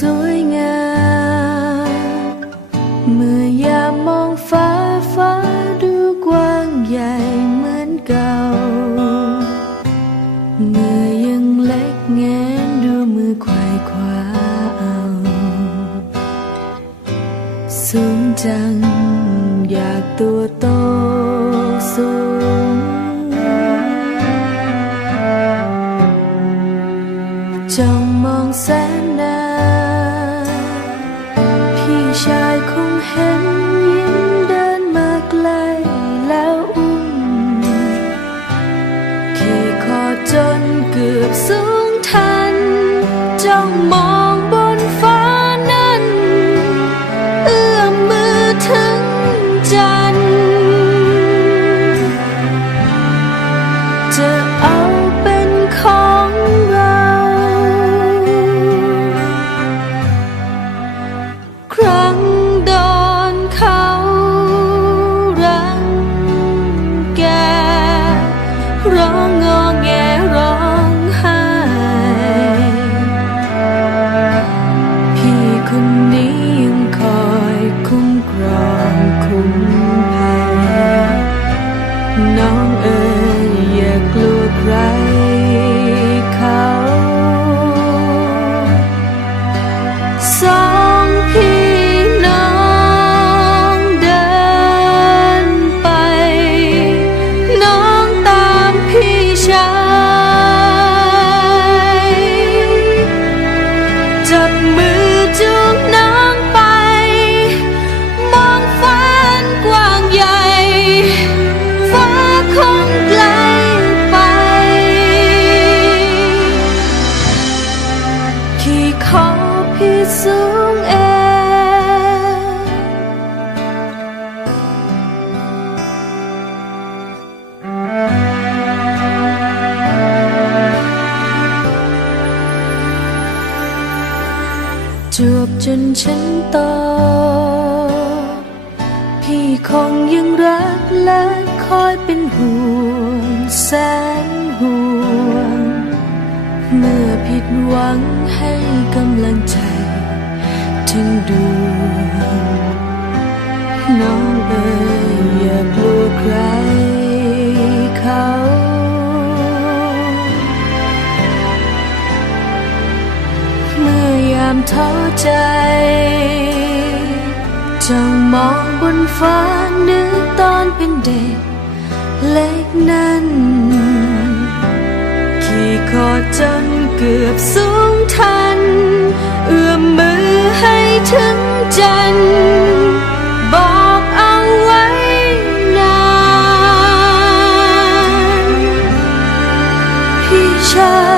สวยงามเมื่อยามมองฟ้าฟ้าดูกว้างใหญ่เหมือนเก่า เมื่อยังเล็กแงนดูมือควายคว้าเอา สูงจัง อยากตัวโต เห็นยิ้มเดินมาใกล้แล้วอุ้มขี่คอจนเกือบสูงทันจ้องมอง ขอพี่สูงเองจวบจนฉันโตพี่คงยังรักและคอยเป็นห่วงแสนห่วง เมื่อผิดหวังำลังใจถึงดวงน้องเอ๋ยอย่ากลัวใครเขาเมื่อยามท้อใจจ้องมองบนฟ้านึกตอนเป็นเด็กเล็กนั้นขี่คอจนเกือบสูง ถึงจันบอกเอาไว้นานพี่ชาย